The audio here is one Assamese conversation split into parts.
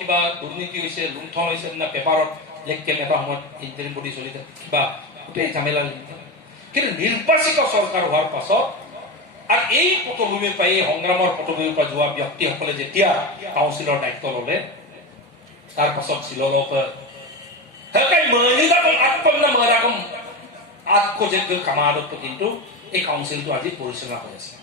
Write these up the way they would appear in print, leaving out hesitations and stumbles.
কিবা দুৰ্নীতি হৈছে, লুণ্ঠন হৈছে না পেপাৰত লেখকেন এটা সময়ত ইণ্টাৰিম বডি চলি থাকে কিবা গোটেই ঝামেলা। কিন্তু নিৰ্বাচিত চৰকাৰ হোৱাৰ পাছত আৰু এই পটভূমিৰ পৰা এই সংগ্ৰামৰ পটভূমিৰ পৰা যোৱা ব্যক্তিসকলে যেতিয়া কাউন্সিলৰ দায়িত্ব ল'লে তাৰ পাছত শিললক আত্মযোগ্য কামাদত্ব কিন্তু এই কাউন্সিলটো আজি পৰিচালনা হৈ আছে।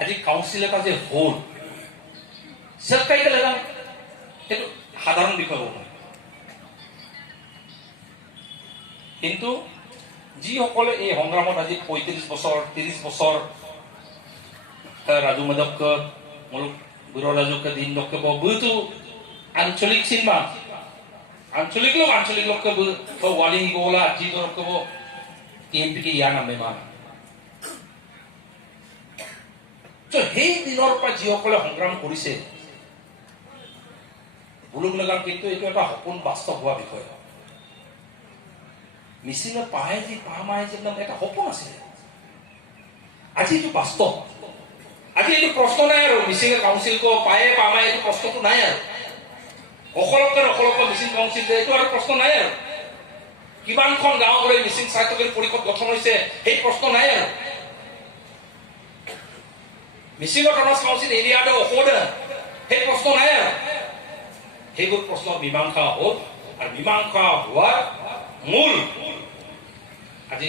আজি কাউন্সিল এটা যে হ'ল সেইটো সাধাৰণ বিষয় হ'ব। কিন্তু যিসকলে এই সংগ্ৰামত আজি ৩৫ বছৰ ৩০ বছৰ রাজু মাধবক মুলুক গুরু রাজুক দিন লোককে বহুতো আঞ্চলিক সিনেমা আঞ্চলিক লোককে ওয়ালিং গোলা জি লোককে টিএমপি কে ইয়াৰ নামে মান তো সেই দিনৰ পৰা যিসকলে সংগ্ৰাম কৰিছে বুলুক লগাম কিন্তু এইটো এটা সপোন বাস্তৱ হোৱা বিষয়। মিচিঙে পায় যি পামায় যে এটা সপোন আছিল, আজি এইটো বাস্তৱ। আজি এইটো প্ৰশ্ন নাই আৰু মিচিং কাউন্সিল পায়ে পামায় এইটো প্ৰশ্নটো নাই আৰু অকলকে মিচিং কাউন্সিল এইটো আৰু প্ৰশ্ন নাই আৰু কিমানখন গাঁও ঘৰে মিচিং স্বায়ত্তশাসিত পৰিষদ গঠন হৈছে সেই প্ৰশ্ন নাই আৰু মিচিং অট'নমাছ কাউন্সিল এৰিয়াটো অসুবিধা সেই প্ৰশ্ন নাই আৰু সেইবোৰ প্ৰশ্ন মীমাংসা হ'ল আৰু মীমাংসা হোৱাৰ মূল আজি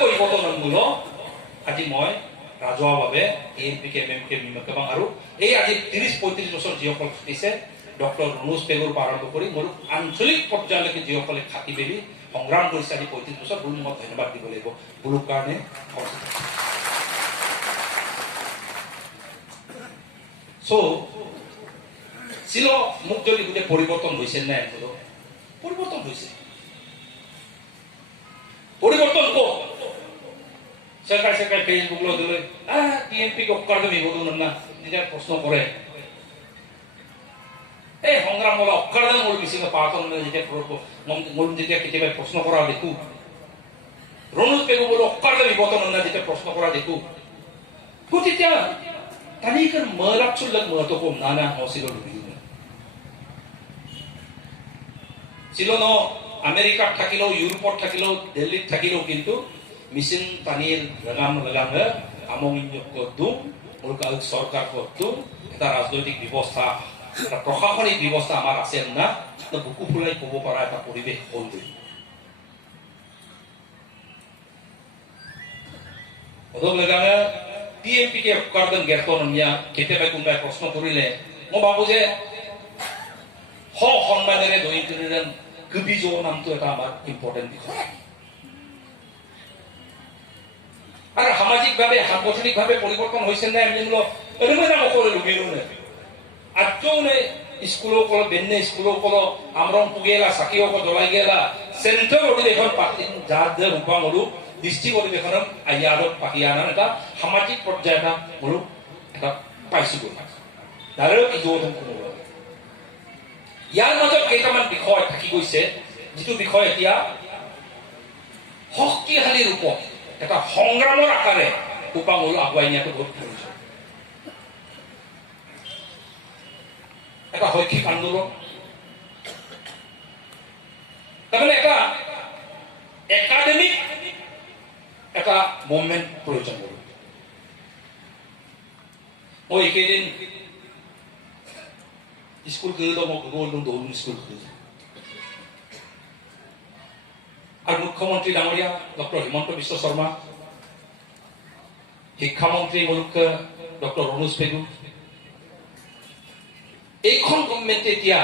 পৰিৱৰ্তনৰ মূল আজি মই ৰাজহুৱাভাৱে এএমপি কে এমএমকে মীমাংসা আৰু এই আজি ৩০-৩৫ বছৰ যিসকল খাটিছে ডক্টৰ ৰণোজ পেগুৰ পৰা আৰম্ভ কৰি মোৰ আঞ্চলিক পৰ্যায়লৈকে যিসকলে খাটি মেলি সংগ্ৰাম কৰিছে আজি ৩৫ বছৰ বুলি মই ধন্যবাদ দিব লাগিব বুলুক কাৰণে। ছিল মোক যদি গোটেই পৰিৱৰ্তন হৈছে নাই পৰিৱৰ্তন হৈছে পৰিৱৰ্তন ক'ত सरकार फेसबुक दिले टीएमपी को অক্কাৰকে বিভোধন না যেতিয়া প্ৰশ্ন কৰে এই সংগ্ৰাম বলা অক্কাৰকে মোৰ বিচিঙে পাতন যেতিয়া মোৰ যেতিয়া কেতিয়াবা প্ৰশ্ন কৰা দেখো ৰণোজ পেগু বলে অক্কাৰকে বিভোধন না যেতিয়া প্ৰশ্ন কৰা দেখো তেতিয়া তানিকৰ মৰাচুল লগ মতো কম নানা হসিলৰ বিহু চিলন আমেৰিকাত থাকিলেও ইউৰোপত থাকিলেও দিল্লীত থাকিলেও কিন্তু মিচিং পানীৰ লগাম আমংযোগ্য দুম চৰকাৰ দুম এটা ৰাজনৈতিক ব্যৱস্থা এটা প্ৰশাসনিক ব্যৱস্থা আমাৰ আছে না বুকু ফুলাই ক'ব পৰা এটা পৰিৱেশ হ'ল লগামে টিএমপি কে অক্কাৰদন জ্ঞাতনিয়া কেতিয়াবা কোনোবাই প্ৰশ্ন কৰিলে মই ভাবো যে সন্মানেৰে দৈনিক কবি যোৱা নামটো এটা আমাৰ ইম্পৰ্টেণ্ট বিষয় আৰু সামাজিকভাৱে সাংগঠনিকভাৱে পৰিৱৰ্তন হৈছে নাই আমি এনে নকৰিলো বেৰুনে আজনে স্কুলৰ পৰা বেন্নে স্কুলৰ পৰা আমৰং পুগেলা চাকিও জ্বলাই গেলা চেণ্ট্ৰেল অধিৱেশন পাতি যাৰ যে ৰূপা মৰু ডিষ্ট্ৰিক্ট অধিৱেশনত আয়াৰত পাকিয়ানা এটা সামাজিক পৰ্যায় এটা মৰু এটা পাইছোঁ তাৰেও কি ইয়াৰ মাজত কেইটামান বিষয় থাকি গৈছে যিটো বিষয় এতিয়া শক্তিশালী ৰূপত এটা সংগ্ৰামৰ আকাৰে উপাঙল আগুৱাই নিয়াটো বহুত প্ৰয়োজন। এটা শৈক্ষিক আন্দোলন তাৰমানে এটা একাডেমিক এটা মুভমেণ্ট প্ৰয়োজন। মই এইকেইদিন স্কুল খুলিলে মই দৌৰ স্কুল খুলিছে আৰু মুখ্যমন্ত্ৰী ডাঙৰীয়া ডক্টৰ হিমন্ত বিশ্ব শৰ্মা শিক্ষামন্ত্ৰী মুলুক ডক্টৰ ৰণোজ পেগু এইখন গভৰ্ণমেণ্টে এতিয়া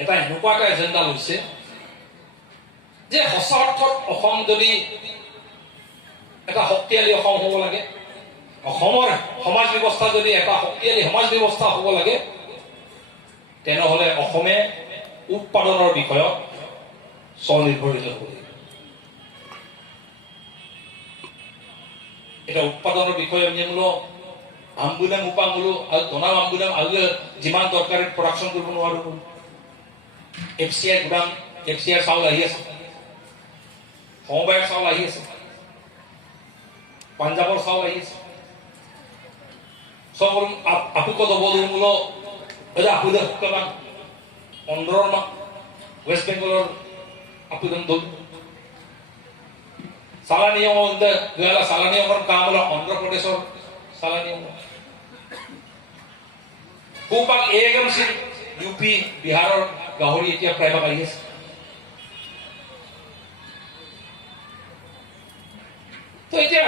এটা এনেকুৱা এটা এজেণ্ডা লৈছে যে সঁচা অৰ্থত অসম যদি এটা শক্তিশালী অসম হ'ব লাগে অসমৰ সমাজ ব্যৱস্থা যদি এটা শক্তিশালী সমাজ ব্যৱস্থা হ'ব লাগে তেনেহ'লে অসমে উৎপাদনৰ বিষয়ত স্বনিৰ্ভৰশীল হ'ব লাগিব। এটা উৎপাদনৰ বিষয়ে আমি আমবুলাম উপাংগুলো আৰু দনাম আমবুলাম আৰু যিমান দৰকাৰী প্ৰডাকশ্যন কৰিব নোৱাৰো এফচিআই গুদাম এফচিআই চাউল আহি আছে সমবায়ৰ চাউল আহি আছে পাঞ্জাবৰ চাউল আহিছে সব আপুক দবদুৰ মূল আপুদে শুকান অন্ধ্ৰৰ মা ৱেষ্ট বেংগলৰ আপুদম দল সালানিয়ম গেলা সালানিয়মৰ কাম হল অন্ধ্ৰপ্ৰদেশৰ সালানিয়ম খুবাক এএমচি ইউপি বিহাৰৰ গাহৰি এতিয়া প্ৰায়ভাগ আহি আছে তো এতিয়া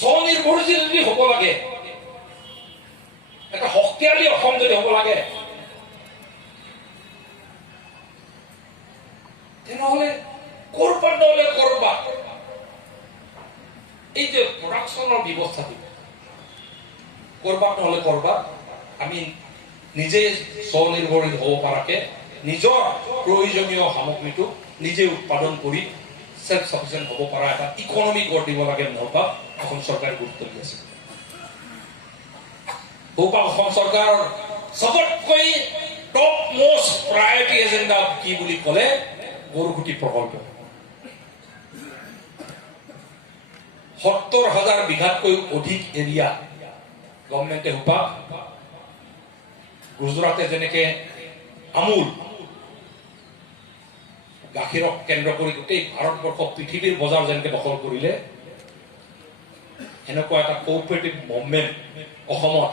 স্বনিৰ্ভৰশীল যদি হ'ব লাগে এটা শক্তিশালী অসম যদি হ'ব লাগে তেনেহলে কৰবাত নহলে কৰবাত এই যে প্ৰডাকশ্যনৰ ব্যৱস্থাটো কৰবাত নহলে কৰবাত আমি নিজে স্বনিৰ্ভৰশীল হ'ব পৰাকে নিজৰ প্ৰয়োজনীয় সামগ্ৰীটো নিজে উৎপাদন কৰি সেলফ সাফিসিয়েন্ট হ'ব পৰা এটা ইকোনমি গঢ় দিব লাগে নহবা অসম চৰকাৰে গুৰুত্ব দি আছে অসম চৰকাৰৰ সবতকৈ টপ মোষ্ট প্ৰায়ৰিটি এজেণ্ডা কি বুলি ক'লে গৰুকুটি প্ৰকল্প ৭০,০০০ বিঘাতকৈ অধিক এৰিয়া গভৰ্ণমেণ্টে হুপা গুজৰাটে যেনেকে আমুল গাখীৰক কেন্দ্ৰ কৰি গোটেই ভাৰতবৰ্ষ পৃথিৱীৰ বজাৰ যেনেকে দখল কৰিলে এনেকুৱা এটা কোঅপাৰেটিভ মুভমেণ্ট অসমত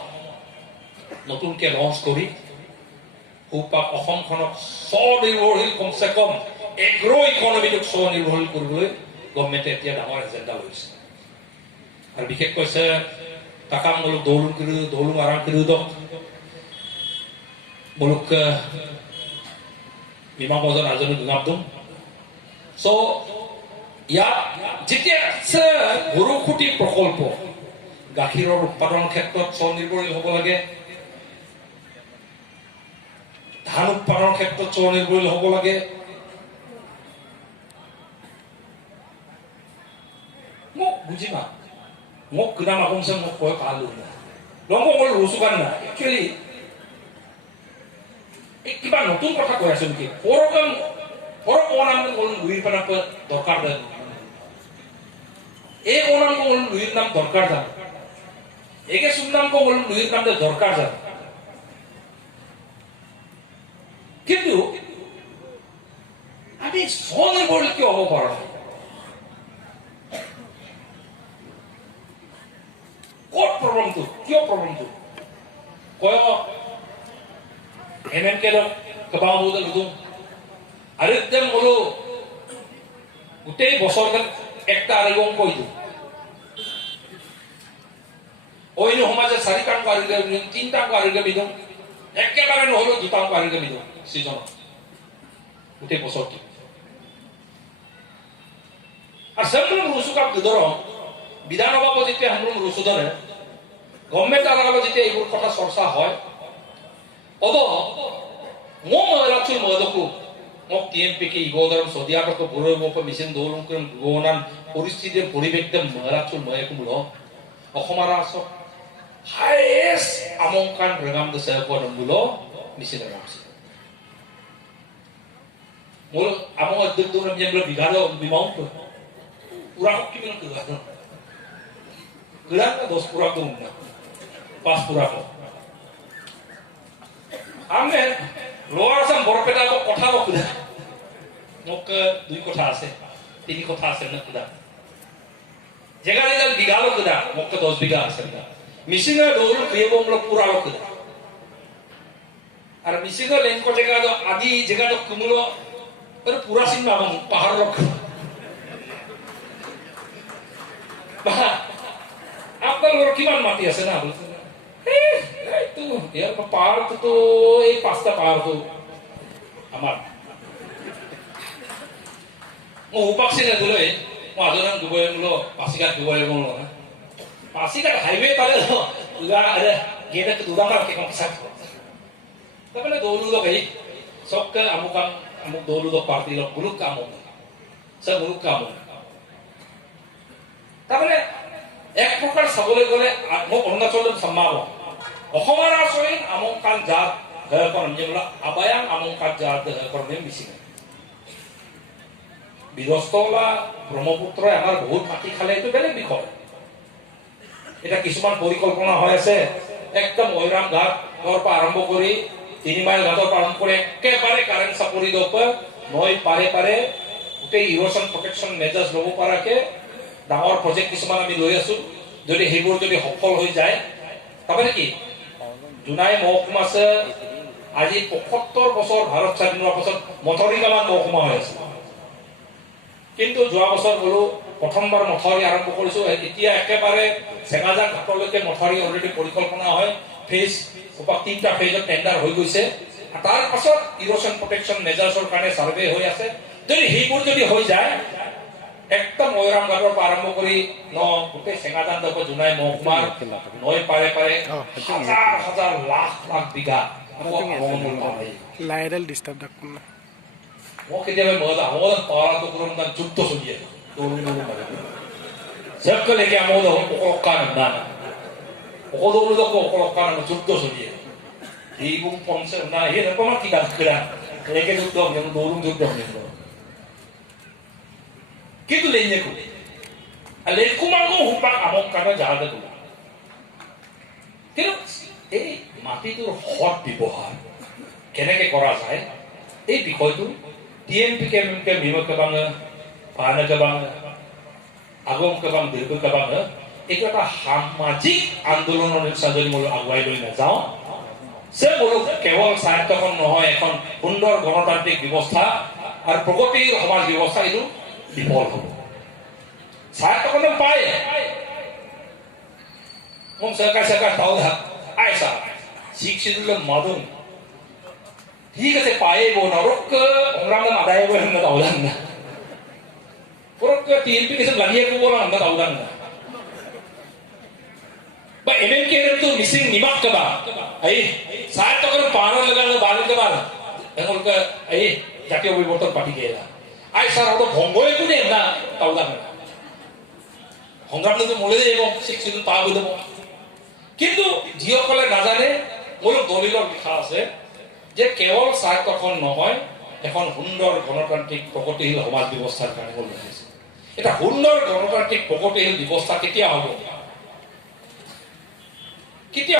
নতুনকে লঞ্চ কৰি অসমখনক স্বনিৰ্ভৰশীল কমচে কম এগ্ৰ ইকনমিটোক স্বনিৰ্ভৰশীল কৰিবলৈ গভৰ্ণমেণ্টে এতিয়া ডাঙৰ এজেণ্ডা লৈছে আৰু বিশেষ কৈছে টাকা মুলুক দৌলুং আৰাম কৰি দক মুলুক বিমা মজন আজনী গুণাবদম সো ইয়াত যেতিয়া গৰুকুটি প্ৰকল্প গাখীৰৰ উৎপাদনৰ ক্ষেত্ৰত স্বনিৰ্ভৰশীল হ'ব লাগে ধান উৎপাদনৰ ক্ষেত্ৰত স্বনিৰ্ভৰশীল হ'ব লাগে মোক বুজি না মোক কিমান আগমছে মোক কয় কালো না লম্ব মোৰ ৰুচুকান না একচুৱেলি কিবা নতুন কথা কৈ আছো নেকি পৰক অনাম লুইৰ পানা দৰকাৰ দেন এই অনাম লুইৰ নাম দৰকাৰ যান একে সুনাম লুইৰ নাম দৰকাৰ যান কিন্তু আমি স্বনিৰ্ভৰশীল কিয় হ'ব পৰা নাই ক'ত প্ৰব্লেমটো কিয় প্ৰব্লেমটো কয় MMK কেইবা বছৰ লুদুম আৰু একদম বোলো গোটেই বছৰখন একটা আৰেগম কৈ দিওঁ অন্য সমাজে 4টা অংক আৰেগম দিওঁ 3টা অংক আৰেগম দিওঁ একেবাৰে নহ'লেও 2টা অংক আৰেগম দিওঁ সিজনত গোটেই বছৰটো আৰু সবজন ৰুচুকাক ধৰক বিধানসভা যেতিয়া হামৰুম ৰুসুদৰে গভৰ্নমেন্ট আলাদা যেতিয়া এইবোৰ কথা চৰ্চা হয় অব মো মহারাষ্ট্র মদকু মোক টিএমপি কে ইগোদরম সদিয়াটক বুরোমপ মিশন দৌলুম গোনান পরিস্থিতির পরিবেশতে মহারাষ্ট্র ময়কুমল অসমার আস হাইয়েস্ট আমংকান রেগাম দে সেকনমুল মিশন রাখছে মোর আমং অধ্যক্ষ দম যেমন বিঘাদ বিমাউন পুরা কি মিল বিঘাদ Gerak 10 pura ko na. Pas pura ko. Ame lower sam borpeta ko kotha ko kuda. Mok 2 kotha ase. 3 kotha ase na kuda. Jega jega biga lo kuda. Mok 10 biga ase na. Misinga dolu kebo mlo pura lo kuda. Ar misinga len ko jega do adi jega do kumulo pero pura sin mamang pahar lo kuda. Bah আপনার কিমান মাটি আছে না বলছেন তো এর পাহাড় তো এই 5টা পাহাড় তো আমার ও উপাক্সিনে দিলে মাজন দুবই মুলো পাসিঘাট দুবই মুলো না পাসিঘাট হাইওয়ে তালে দুগা আরে গেটা তো দুগা মার কে কম সাক তাহলে দৌলু দো ভাই সবকে আমুক দৌলু দো পার্টি লোক মুলুক কাম সব মুলুক কাম তাহলে এক প্রকার চাবলৈ গলে মোক অৰুণাচলত সম্মাব অসমৰ আচৰিত আমংকান জাত দয়াকৰণ যেগুলো আবায়াং আমংকান জাত দয়াকৰণে মিছিলে বিধ্বস্তলা ব্ৰহ্মপুত্ৰই আমাৰ বহুত মাটি খালে এইটো বেলেগ বিষয় এটা কিছুমান পৰিকল্পনা হৈ আছে একদম ঐৰাম ঘাটৰ পৰা আৰম্ভ কৰি 3 মাইল ঘাটৰ পৰা আৰম্ভ কৰি একেবাৰে কাৰেণ্ট চাপৰি দপ নৈ পাৰে পাৰে গোটেই ইৰোশ্যন প্ৰটেকশ্যন মেজাৰ্ছ ল'ব পৰাকে ডাঙৰ প্ৰজেক্ট কিছুমান আমি লৈ আছো যদি সেইবোৰ যদি সফল হৈ যায় তাৰমানে কি জোনাই মহকুমা আছে আজি 75 বছৰ ভাৰত স্বাধীন হোৱাৰ পাছত মথৰি কামান মহকুমা হৈ আছে কিন্তু যোৱা বছৰ গলো প্ৰথমবাৰ মথৰি আৰম্ভ কৰিছো এতিয়া একেবাৰে চেঙাজান ঘাটলৈকে মথৰি অলৰেডি পৰিকল্পনা হয় ফেজ উপক 3টা ফেজত টেন্ডাৰ হৈ গৈছে তাৰ পাছত ইৰোশ্যন প্ৰটেকশ্যন মেজাৰ্ছৰ কাৰণে সাৰ্ভে হৈ আছে যদি সেইবোৰ যদি হৈ যায় একদম ঐৰাম ঘাটৰ পৰা আৰম্ভ কৰি গোটেই চেঙাজান দপ জোনাই মহকুমাৰ নৈ পাৰে পাৰে হাজাৰ হাজাৰ লাখ লাখ বিঘা লাইডাল ডিস্টার্ব ডাক না 뭐 কেতিয়াবা মজা আমাদের পাওয়াটো কোনো না যুদ্ধ চলি আছে সকলেকে আমাদের অকলকান না অকলগুলো অকলকান যুদ্ধ চলি আছে এইবোৰ পঞ্চায়ত না এরকম কি কাজ করা একে যুদ্ধ হবে দৌড়ুম যুদ্ধ হবে কিন্তু লেনজেকু আর লেকুমাঙ্গো হুপাক আমক কাটা জাহাজে তোলা কিন্তু এই মাটিটোৰ সৎ ব্যৱহাৰ কেনেকে কৰা যায় এই বিষয়টো টিএমপি কেমকে বিমক বাং পানক বাং আগম কবাং দীর্ঘ কবাং এইটো এটা সামাজিক আন্দোলনৰ নিচাজনী মূল আগুৱাই লৈ নাযাওঁ সে বলো কেৱল স্বায়ত্তখন নহয় এখন সুন্দৰ গণতান্ত্ৰিক ব্যৱস্থা আৰু প্ৰগতিৰ সমাজ ব্যৱস্থা এইটো বিফল হ'ব স্বায়ত্তখন পায় মন সরকার তাও আয়সা শিক্ষিত মাদুন ঠিক আছে পাইব নরক ওমরাম আদায় করে না তাওলান না পুরো টিএমপি কিছু লাগিয়ে বলো আমরা তাওলান না বা এমএনকে এর তো মিসিং নিমাক কবা এই সাত তখন পানা লাগানো বাড়ি কবা এমনকে এই জাতীয় পরিবর্তন পার্টি গেলা আয়সা ওটা ভঙ্গলে কোনে না তাওলান না সংগ্রাম তো মলে যাইব শিক্ষিত পাব দেব কিন্তু যিসকলে নাজানে মোৰ দলিলৰ লিখা আছে যে কেৱল স্বায়ত্তখন নহয় এখন সুন্দৰ গণতান্ত্ৰিক প্ৰগতিশীল সমাজ ব্যৱস্থাৰ কাৰণে লিখিছে এটা সুন্দৰ গণতান্ত্ৰিক প্ৰগতিশীল ব্যৱস্থা কেতিয়া হ'ব